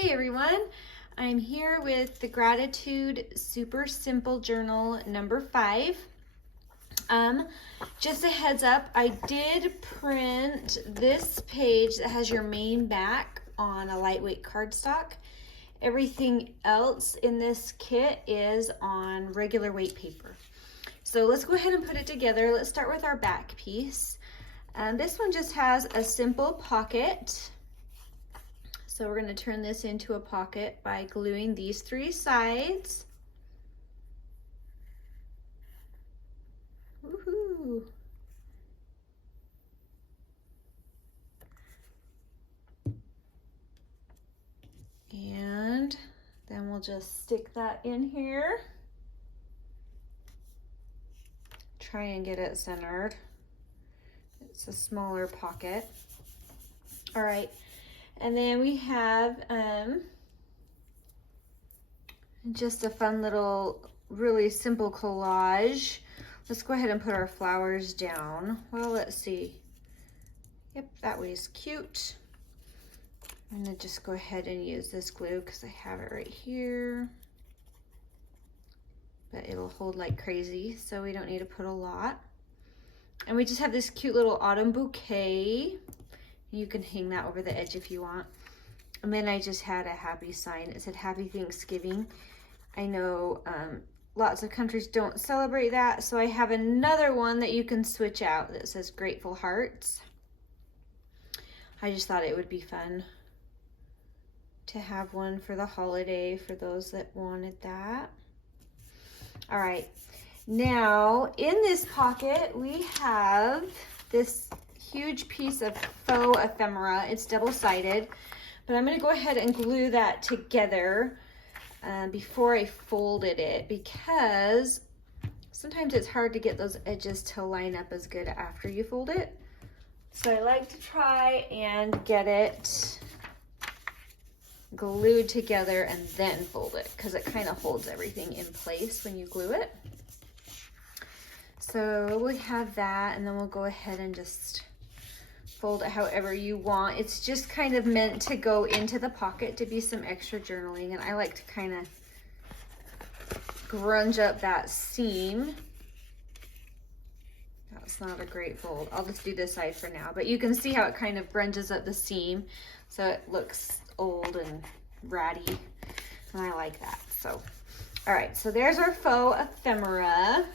Hey everyone, I'm here with the Gratitude Super Simple Journal number 5. Just a heads up, I did print this page that has your main back on a lightweight cardstock. Everything else in this kit is on regular weight paper. So let's go ahead and put it together. Let's start with our back piece. This one just has a simple pocket. So we're going to turn this into a pocket by gluing these 3 sides. Woohoo! And then we'll just stick that in here. Try and get it centered. It's a smaller pocket. All right. And then we have just a fun little, really simple collage. Let's go ahead and put our flowers down. Well, let's see. Yep, that way is cute. I'm gonna just go ahead and use this glue because I have it right here. But it'll hold like crazy, so we don't need to put a lot. And we just have this cute little autumn bouquet. You can hang that over the edge if you want. And then I just had a happy sign. It said Happy Thanksgiving. I know lots of countries don't celebrate that, so I have another one that you can switch out that says Grateful Hearts. I just thought it would be fun to have one for the holiday for those that wanted that. All right, now in this pocket we have this huge piece of Faux Ephemera. It's double-sided, but I'm going to go ahead and glue that together before I folded it, because sometimes it's hard to get those edges to line up as good after you fold it. So I like to try and get it glued together and then fold it, because it kind of holds everything in place when you glue it. So we have that, and then we'll go ahead and just fold it however you want. It's just kind of meant to go into the pocket to be some extra journaling, and I like to kind of grunge up that seam. That's not a great fold. I'll just do this side for now, but you can see how it kind of grunges up the seam, so it looks old and ratty, and I like that. So, all right, so there's our Faux Ephemera.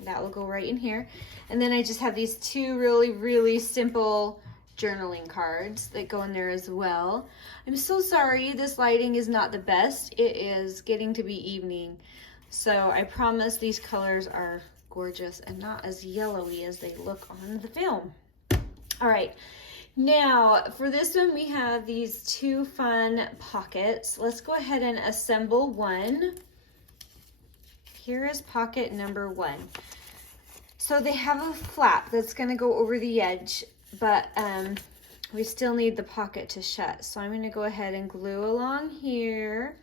That will go right in here. And then I just have these 2 really, really simple journaling cards that go in there as well. I'm so sorry this lighting is not the best. It is getting to be evening. So I promise these colors are gorgeous and not as yellowy as they look on the film. All right, now for this one we have these 2 fun pockets. Let's go ahead and assemble one. Here is pocket number 1. So they have a flap that's going to go over the edge, but we still need the pocket to shut. So I'm going to go ahead and glue along here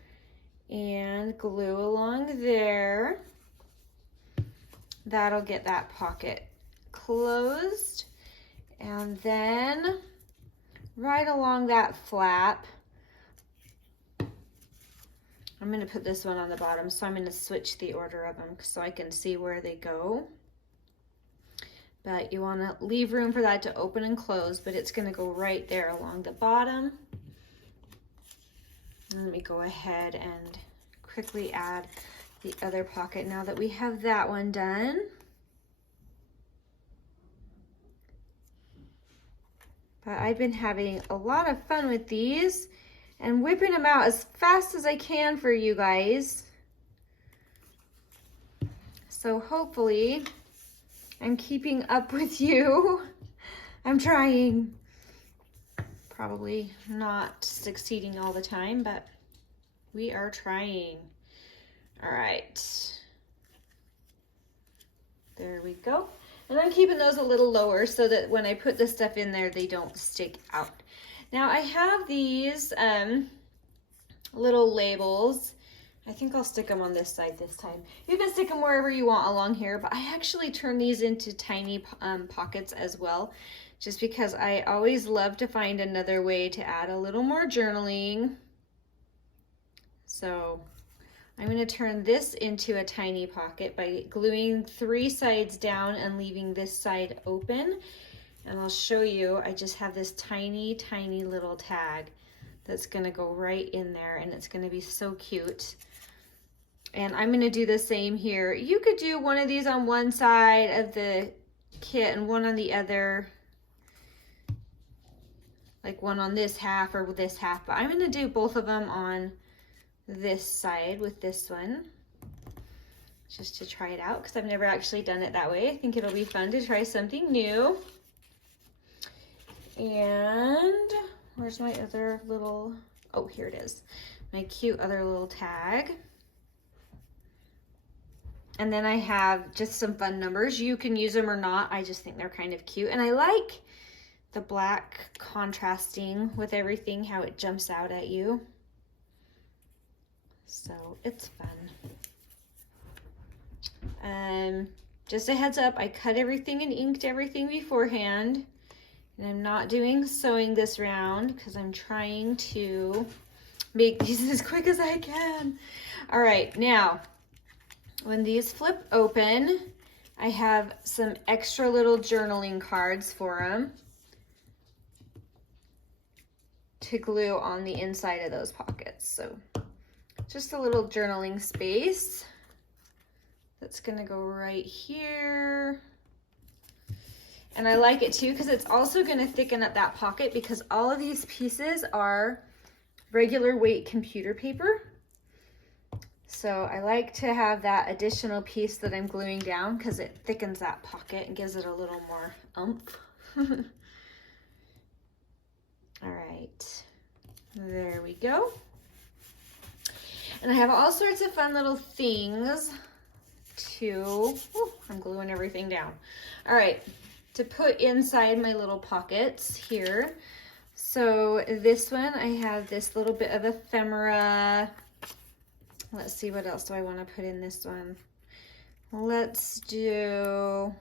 and glue along there. That'll get that pocket closed. And then right along that flap, I'm going to put this one on the bottom, so I'm going to switch the order of them so I can see where they go. But you want to leave room for that to open and close, but it's going to go right there along the bottom. Let me go ahead and quickly add the other pocket now that we have that one done. But I've been having a lot of fun with these and whipping them out as fast as I can for you guys. So hopefully I'm keeping up with you. I'm trying. Probably not succeeding all the time, but we are trying. All right. There we go. And I'm keeping those a little lower so that when I put the stuff in there, they don't stick out. Now I have these little labels. I think I'll stick them on this side this time. You can stick them wherever you want along here, but I actually turn these into tiny pockets as well, just because I always love to find another way to add a little more journaling. So I'm going to turn this into a tiny pocket by gluing 3 sides down and leaving this side open. And I'll show you, I just have this tiny, tiny little tag that's going to go right in there, and it's going to be so cute. And I'm going to do the same here. You could do one of these on one side of the kit and one on the other, like one on this half or this half, but I'm going to do both of them on this side with this one, just to try it out, because I've never actually done it that way. I think it'll be fun to try something new. And where's my other little, oh, here it is, my cute other little tag. And then I have just some fun numbers. You can use them or not. I just think they're kind of cute. And I like the black contrasting with everything, how it jumps out at you. So it's fun. Just a heads up, I cut everything and inked everything beforehand. And I'm not doing sewing this round because I'm trying to make these as quick as I can. All right, now, when these flip open, I have some extra little journaling cards for them to glue on the inside of those pockets. So just a little journaling space that's gonna go right here. And I like it too because it's also gonna thicken up that pocket, because all of these pieces are regular weight computer paper. So I like to have that additional piece that I'm gluing down because it thickens that pocket and gives it a little more oomph. All right, there we go. And I have all sorts of fun little things to, I'm gluing everything down. All right, to put inside my little pockets here. So this one, I have this little bit of ephemera. Let's see, what else do I want to put in this one? Let's do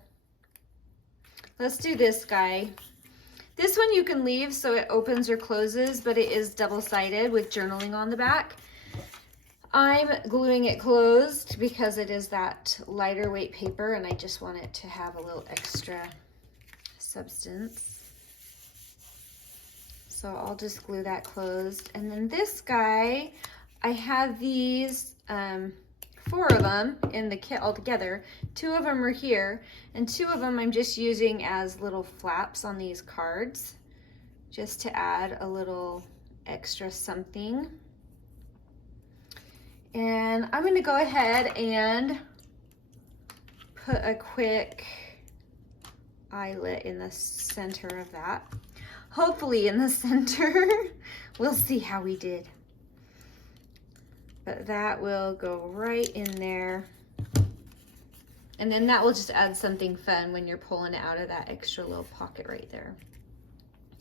this guy. This one you can leave so it opens or closes, but it is double-sided with journaling on the back. I'm gluing it closed because it is that lighter weight paper and I just want it to have a little extra substance. So I'll just glue that closed. And then this guy, I have these 4 of them in the kit altogether. 2 of them are here, and 2 of them I'm just using as little flaps on these cards, just to add a little extra something. And I'm going to go ahead and put a quick eyelet in the center of that. Hopefully in the center. We'll see how we did. But that will go right in there. And then that will just add something fun when you're pulling it out of that extra little pocket right there.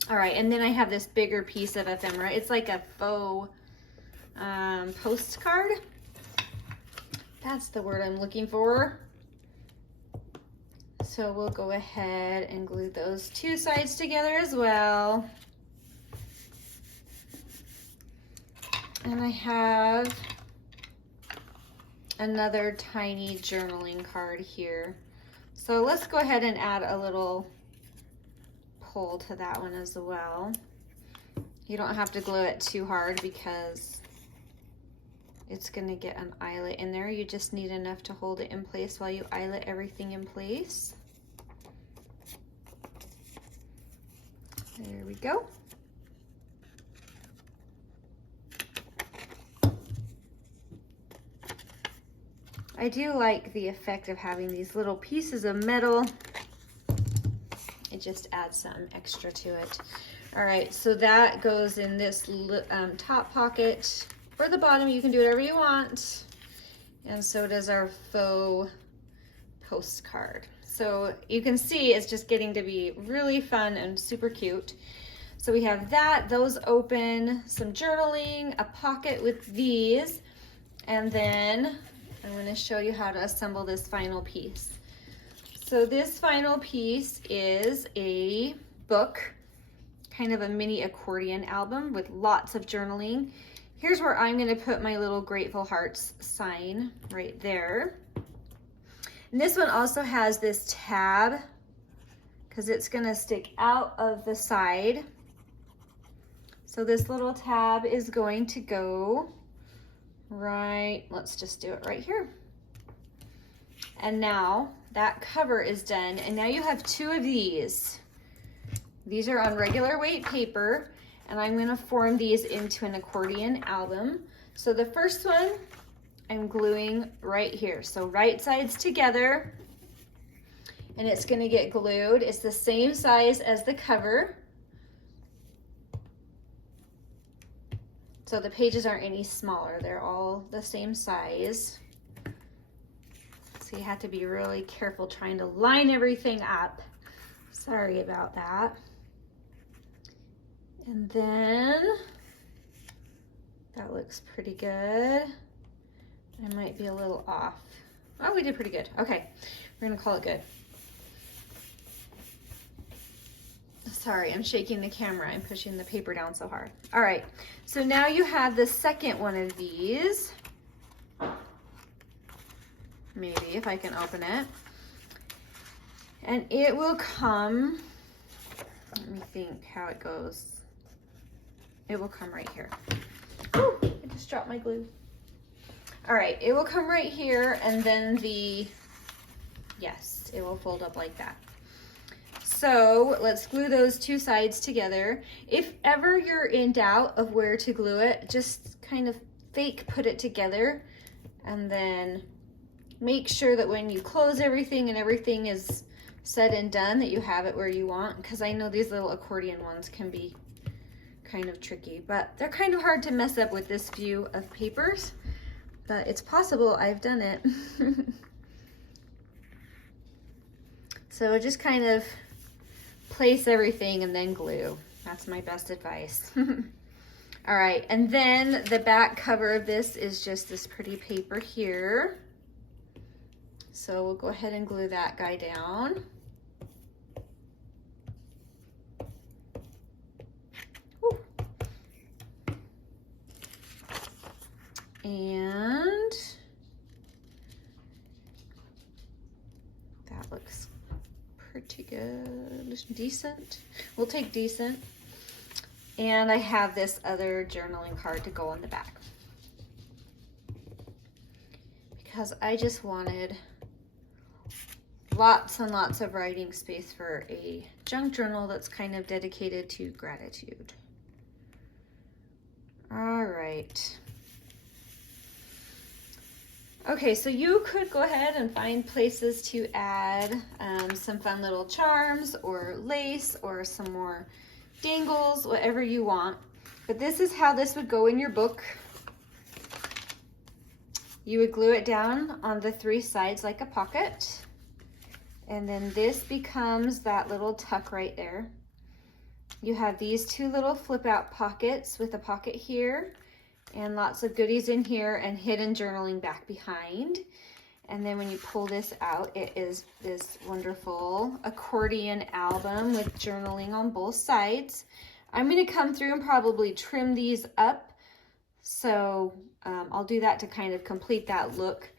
All right, and then I have this bigger piece of ephemera. It's like a faux postcard. That's the word I'm looking for. So we'll go ahead and glue those 2 sides together as well. And I have another tiny journaling card here. So let's go ahead and add a little pull to that one as well. You don't have to glue it too hard because it's gonna get an eyelet in there. You just need enough to hold it in place while you eyelet everything in place. There we go. I do like the effect of having these little pieces of metal. It just adds something extra to it. All right, so that goes in this top pocket or the bottom. You can do whatever you want. And so does our faux postcard. So you can see it's just getting to be really fun and super cute. So we have that, those open, some journaling, a pocket with these, and then I'm going to show you how to assemble this final piece. So this final piece is a book, kind of a mini accordion album with lots of journaling. here's where I'm gonna put my little Grateful Hearts sign right there. And this one also has this tab because it's gonna stick out of the side. So this little tab is going to go right, let's just do it right here. And now that cover is done. And now you have two of these. These are on regular weight paper, and I'm gonna form these into an accordion album. So the first one I'm gluing right here. So right sides together, and it's gonna get glued. It's the same size as the cover. So the pages aren't any smaller, they're all the same size. So you have to be really careful trying to line everything up. Sorry about that. And then that looks pretty good. I might be a little off. Oh, we did pretty good. Okay, we're gonna call it good. Sorry, I'm shaking the camera. I'm pushing the paper down so hard. All right, so now you have the second one of these. Maybe if I can open it. And it will come, let me think how it goes. It will come right here. Ooh, I just dropped my glue. All right, it will come right here, and then yes, it will fold up like that. So let's glue those two sides together. If ever you're in doubt of where to glue it, just kind of fake put it together, and then make sure that when you close everything and everything is said and done, that you have it where you want, because I know these little accordion ones can be kind of tricky, but they're kind of hard to mess up with this few of papers, but it's possible. I've done it. So just kind of place everything and then glue. That's my best advice. All right, and then the back cover of this is just this pretty paper here. So we'll go ahead and glue that guy down. Woo. And that looks pretty good, decent. We'll take decent. And I have this other journaling card to go on the back, because I just wanted lots and lots of writing space for a junk journal that's kind of dedicated to gratitude. All right. Okay, so you could go ahead and find places to add some fun little charms or lace or some more dangles, whatever you want. But this is how this would go in your book. You would glue it down on the three sides like a pocket. And then this becomes that little tuck right there. You have these two little flip out pockets with a pocket here and lots of goodies in here and hidden journaling back behind. And then when you pull this out, it is this wonderful accordion album with journaling on both sides. I'm going to come through and probably trim these up. So I'll do that to kind of complete that look.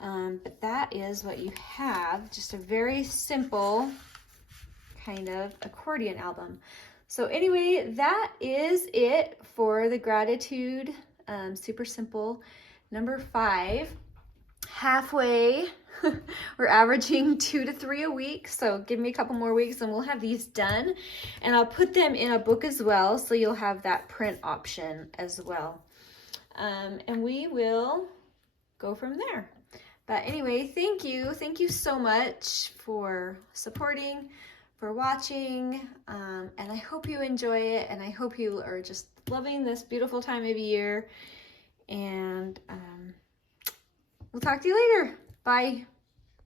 But that is what you have, just a very simple kind of accordion album. So anyway, that is it for the gratitude, super simple, number 5. Halfway, we're averaging 2 to 3 a week, so give me a couple more weeks and we'll have these done, and I'll put them in a book as well, so you'll have that print option as well, and we will go from there. But anyway, thank you so much for supporting, for watching, and I hope you enjoy it, and I hope you are just loving this beautiful time of year, and we'll talk to you later. Bye.